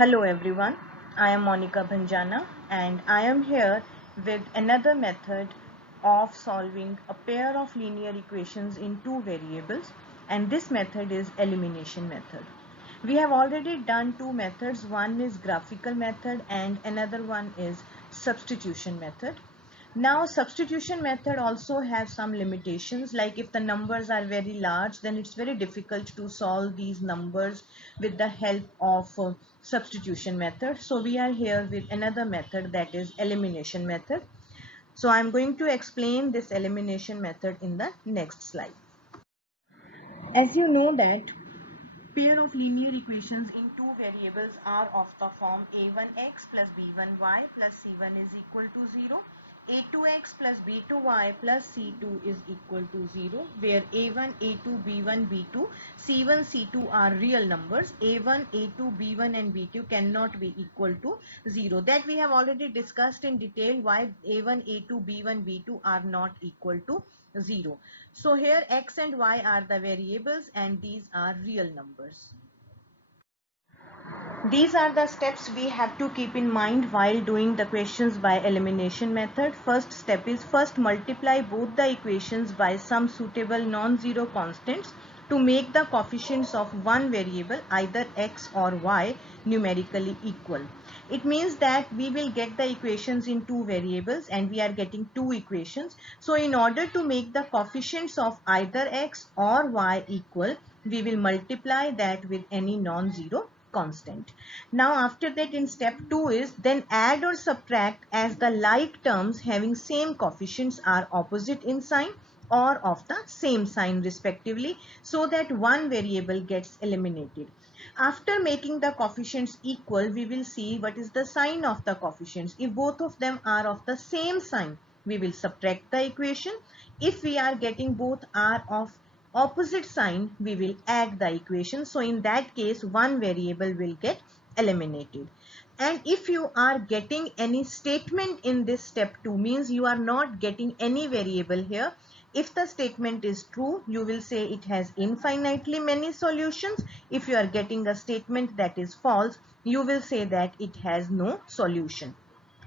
Hello everyone, I am Monica Bhanjana and I am here with another method of solving a pair of linear equations in two variables, and this method is elimination method. We have already done two methods, one is graphical method and another one is substitution method. Now substitution method also has some limitations, like if the numbers are very large, then it's very difficult to solve these numbers with the help of substitution method. So we are here with another method, that is elimination method. So I'm going to explain this elimination method in the next slide. As you know that pair of linear equations in two variables are of the form a1x plus b1y plus c1 is equal to 0, a2x plus b2y plus c2 is equal to 0, where a1, a2, b1, b2, c1, c2 are real numbers. a1, a2, b1 and b2 cannot be equal to 0. That we have already discussed in detail why a1, a2, b1, b2 are not equal to 0. So here x and y are the variables and these are real numbers. These are the steps we have to keep in mind while doing the questions by elimination method. First step is first multiply both the equations by some suitable non-zero constants to make the coefficients of one variable, either x or y, numerically equal. It means that we will get the equations in two variables and we are getting two equations. So in order to make the coefficients of either x or y equal, we will multiply that with any non-zero constant. Now after that, in step 2 is then add or subtract as the like terms having same coefficients are opposite in sign or of the same sign respectively, so that one variable gets eliminated. After making the coefficients equal, we will see what is the sign of the coefficients. If both of them are of the same sign, we will subtract the equation. If we are getting both are of opposite sign, we will add the equation. So in that case, one variable will get eliminated. And if you are getting any statement in this step 2, means you are not getting any variable here. If the statement is true, you will say it has infinitely many solutions. If you are getting a statement that is false, you will say that it has no solution.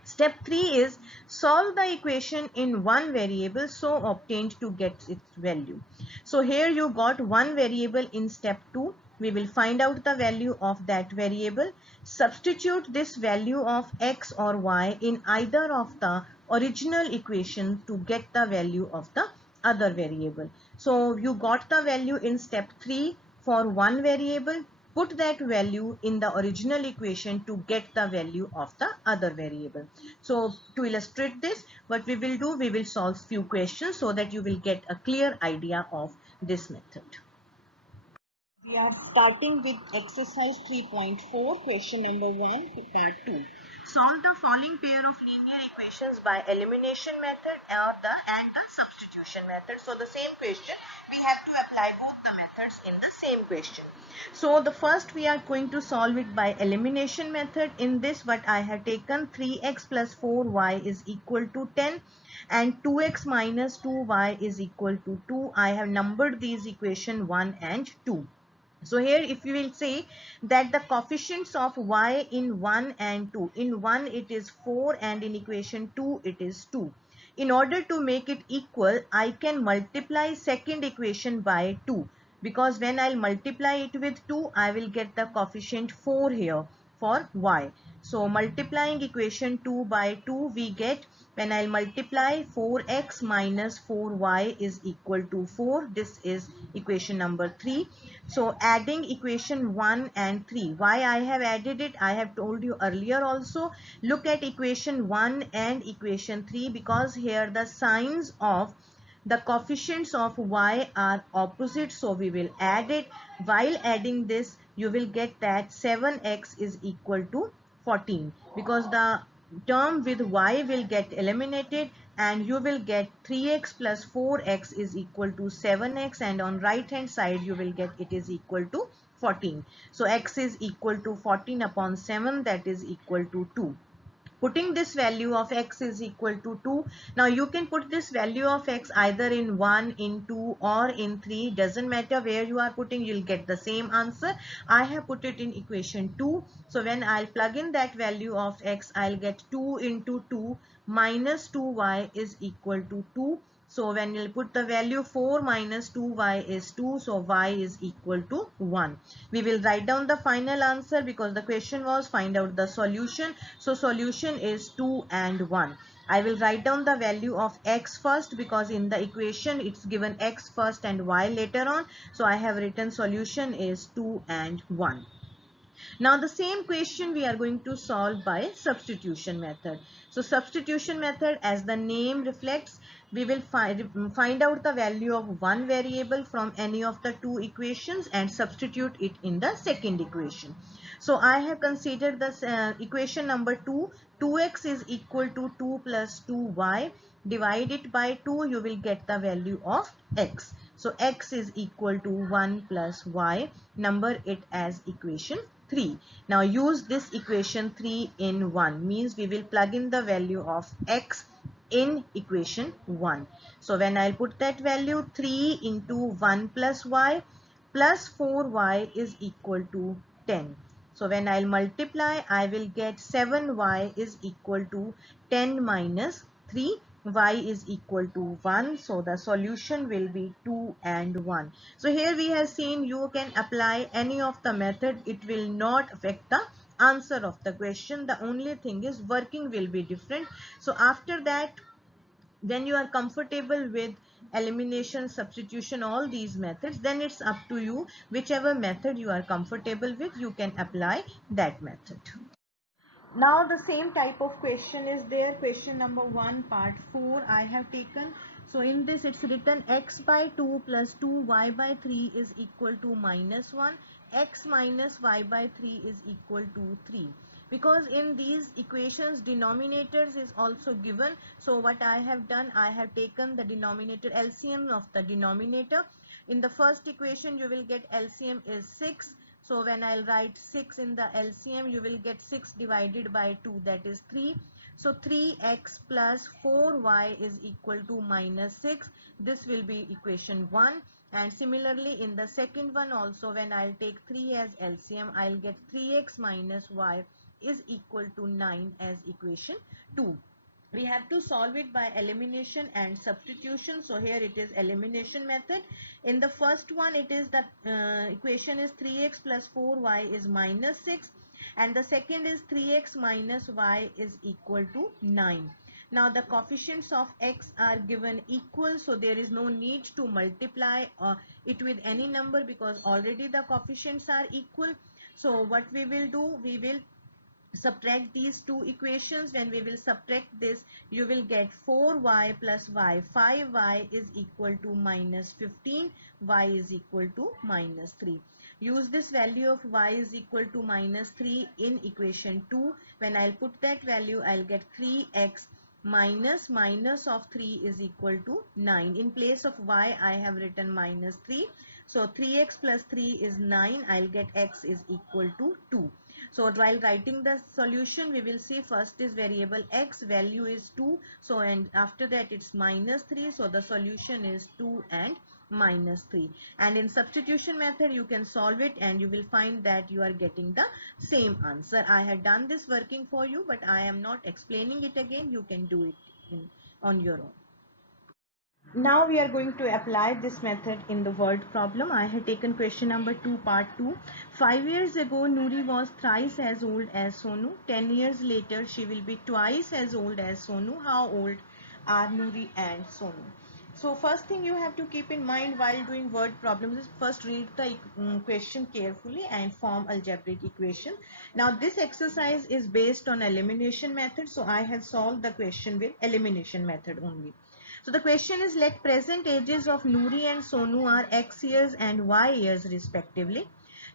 Step 3 is solve the equation in one variable so obtained to get its value. So here you got one variable in step 2. We will find out the value of that variable. Substitute this value of x or y in either of the original equation to get the value of the other variable. So you got the value in step 3 for one variable. Put that value in the original equation to get the value of the other variable. So to illustrate this, what we will do, we will solve few questions so that you will get a clear idea of this method. We are starting with exercise 3.4, question number 1, part 2. Solve the following pair of linear equations by elimination method and the substitution method. So the same question, we have to apply both the methods in the same question. So the first we are going to solve it by elimination method. In this, what I have taken, 3x plus 4y is equal to 10 and 2x minus 2y is equal to 2. I have numbered these equation 1 and 2. So here if you will say that the coefficients of y in 1 and 2, in 1 it is 4 and in equation 2 it is 2. In order to make it equal, I can multiply second equation by 2, because when I'll multiply it with 2, I will get the coefficient 4 here for y. So multiplying equation 2 by 2, we get, when I'll multiply 4x minus 4y is equal to 4. This is equation number 3. So adding equation 1 and 3. Why I have added it, I have told you earlier also. Look at equation 1 and equation 3, because here the signs of the coefficients of y are opposite. So we will add it. While adding this, you will get that 7x is equal to 14, because the term with y will get eliminated and you will get 3x plus 4x is equal to 7x, and on right hand side you will get it is equal to 14. So x is equal to 14 upon 7, that is equal to 2. putting this value of x is equal to 2. Now you can put this value of x either in 1, in 2 or in 3. Doesn't matter where you are putting, you'll get the same answer. I have put it in equation 2. So when I'll plug in that value of x, I'll get 2 into 2 minus 2y is equal to 2. So when we'll put the value 4 minus 2y is 2. So y is equal to 1. We will write down the final answer because the question was find out the solution. So solution is 2 and 1. I will write down the value of x first because in the equation it's given x first and y later on. So I have written solution is 2 and 1. Now the same question we are going to solve by substitution method. So substitution method, as the name reflects, we will find out the value of one variable from any of the two equations and substitute it in the second equation. So I have considered this equation number 2. 2x is equal to 2 plus 2y. Divide it by 2, you will get the value of x. So x is equal to 1 plus y. Number it as equation 3. Now use this equation 3 in 1, means we will plug in the value of x in equation 1. So when I'll put that value, 3 into 1 plus y plus 4y is equal to 10. So when I'll multiply, I will get 7y is equal to 10 minus 3. Y is equal to 1. So the solution will be 2 and 1. So here we have seen you can apply any of the method. It will not affect the answer of the question. The only thing is working will be different. So after that, when you are comfortable with elimination, substitution, all these methods, then it's up to you. Whichever method you are comfortable with, you can apply that method. Now the same type of question is there. Question number 1 part 4 I have taken. So in this it's written x by 2 plus 2y by 3 is equal to minus 1. X minus y by 3 is equal to 3. Because in these equations denominators is also given. So what I have done, I have taken the denominator LCM of the denominator. In the first equation you will get LCM is 6. So when I'll write 6 in the LCM, you will get 6 divided by 2, that is 3. So 3x plus 4y is equal to minus 6. This will be equation 1. And similarly in the second one also, when I'll take 3 as LCM, I'll get 3x minus y is equal to 9 as equation 2. We have to solve it by elimination and substitution. So here it is elimination method. In the first one, it is the equation is 3x plus 4y is minus 6, and the second is 3x minus y is equal to 9. Now the coefficients of x are given equal, so there is no need to multiply it with any number because already the coefficients are equal. So what we will do, we will subtract these two equations. When we will subtract this, you will get 4y plus y. 5y is equal to minus 15. Y is equal to minus 3. Use this value of y is equal to minus 3 in equation 2. When I'll put that value, I'll get 3x minus of 3 is equal to 9. In place of y, I have written minus 3. So 3x plus 3 is 9. I'll get x is equal to 2. So while writing the solution, we will see first is variable x, value is 2. So and after that it's minus 3. So the solution is 2 and minus 3. And in substitution method, you can solve it and you will find that you are getting the same answer. I have done this working for you, but I am not explaining it again. You can do it on your own. Now we are going to apply this method in the word problem. I have taken question number 2 part 2. 5 years ago Noori was thrice as old as Sonu. 10 years later she will be twice as old as Sonu. How old are Noori and Sonu? So first thing you have to keep in mind while doing word problems is first read the question carefully and form algebraic equation. Now this exercise is based on elimination method, so I have solved the question with elimination method only. So the question is, let present ages of Noori and Sonu are x years and y years respectively.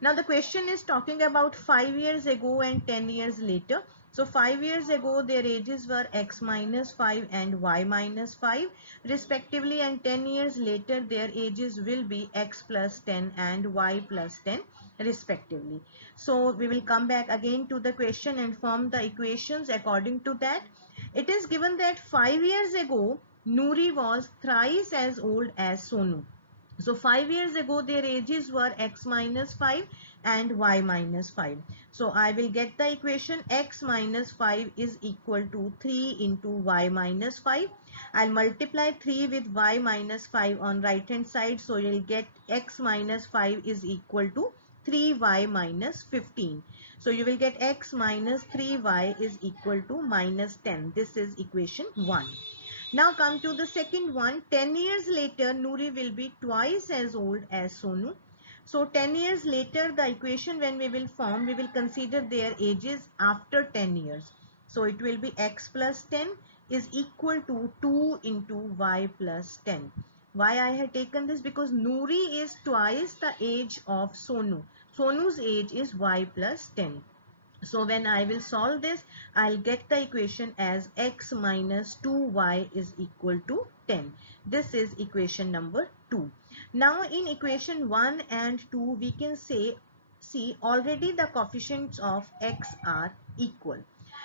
Now the question is talking about 5 years ago and 10 years later. So 5 years ago their ages were x minus 5 and y minus 5 respectively, and 10 years later their ages will be x plus 10 and y plus 10 respectively. So we will come back again to the question and form the equations according to that. It is given that 5 years ago Noori was thrice as old as Sonu. So 5 years ago their ages were x minus 5 and y minus 5. So I will get the equation x minus 5 is equal to 3 into y minus 5. I'll multiply 3 with y minus 5 on right hand side. So you'll get x minus 5 is equal to 3y minus 15. So you will get x minus 3y is equal to minus 10. This is equation 1. Now come to the second one. 10 years later, Noori will be twice as old as Sonu. So 10 years later, the equation when we will form, we will consider their ages after 10 years. So it will be x plus 10 is equal to 2 into y plus 10. Why I have taken this? Because Noori is twice the age of Sonu. Sonu's age is y plus 10. So when I will solve this, I'll get the equation as x minus 2y is equal to 10. This is equation number 2. Now in equation 1 and 2, we can see already the coefficients of x are equal.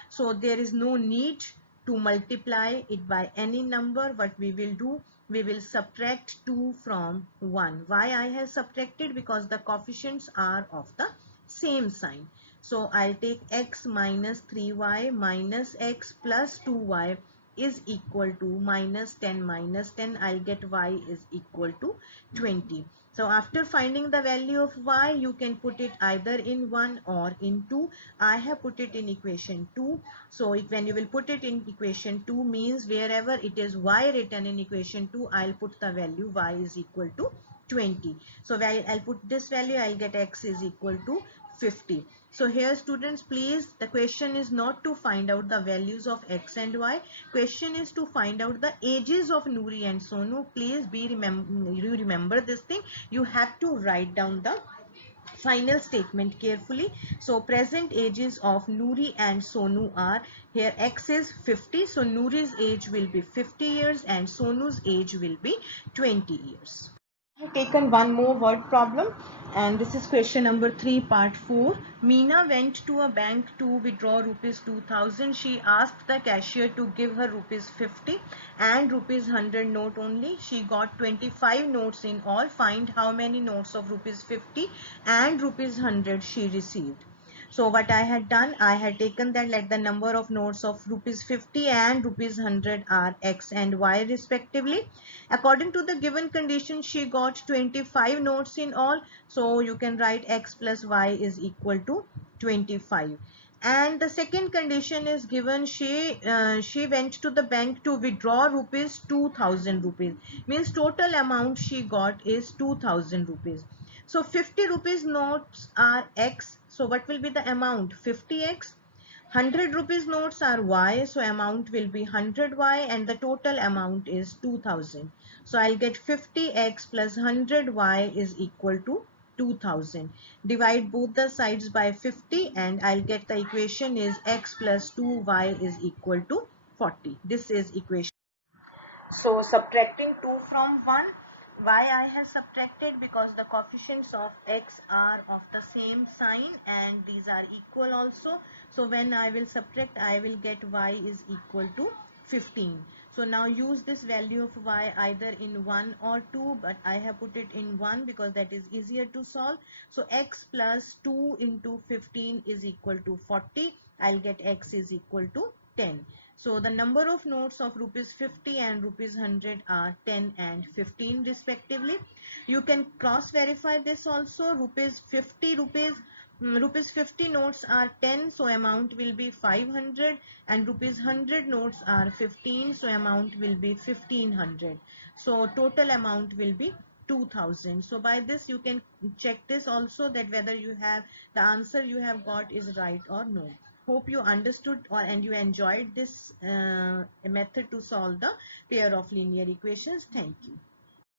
So there is no need to multiply it by any number. What we will do, we will subtract 2 from 1. Why I have subtracted? Because the coefficients are of the same sign. So I'll take x minus 3y minus x plus 2y is equal to minus 10 minus 10. I'll get y is equal to 20. So after finding the value of y, you can put it either in 1 or in 2. I have put it in equation 2. So when you will put it in equation 2 means wherever it is y written in equation 2, I'll put the value y is equal to 20. So I'll put this value, I'll get x is equal to 50. So here students, please, the question is not to find out the values of x and y. Question is to find out the ages of Noori and Sonu. Please remember this thing. You have to write down the final statement carefully. So present ages of Noori and Sonu are, here x is 50. So Noori's age will be 50 years and Sonu's age will be 20 years. I have taken one more word problem, and this is question number 3 part 4. Meena went to a bank to withdraw rupees 2000. She asked the cashier to give her rupees 50 and rupees 100 note only. She got 25 notes in all. Find how many notes of rupees 50 and rupees 100 she received. So what I had done, I had taken that let the number of notes of rupees 50 and rupees 100 are x and y respectively. According to the given condition, she got 25 notes in all. So you can write x plus y is equal to 25. And the second condition is given, she went to the bank to withdraw rupees 2000 rupees. Means total amount she got is 2000 rupees. So 50 rupees notes are x. So what will be the amount? 50x. 100 rupees notes are y. So amount will be 100y and the total amount is 2000. So I'll get 50x plus 100y is equal to 2000. Divide both the sides by 50 and I'll get the equation is x plus 2y is equal to 40. This is equation. So subtracting 2 from 1. Why I have subtracted? Because the coefficients of x are of the same sign and these are equal also. So when I will subtract, I will get y is equal to 15. So now use this value of y either in 1 or 2, but I have put it in 1 because that is easier to solve. So x plus 2 into 15 is equal to 40. I'll get x is equal to 10. So the number of notes of rupees 50 and rupees 100 are 10 and 15 respectively. You can cross verify this also. Rupees 50 rupees 50 notes are 10, so amount will be 500, and rupees 100 notes are 15, so amount will be 1500. So total amount will be 2000. So by this you can check this also, that whether you have the answer you have got is right or no. Hope you understood and you enjoyed this method to solve the pair of linear equations. Thank you.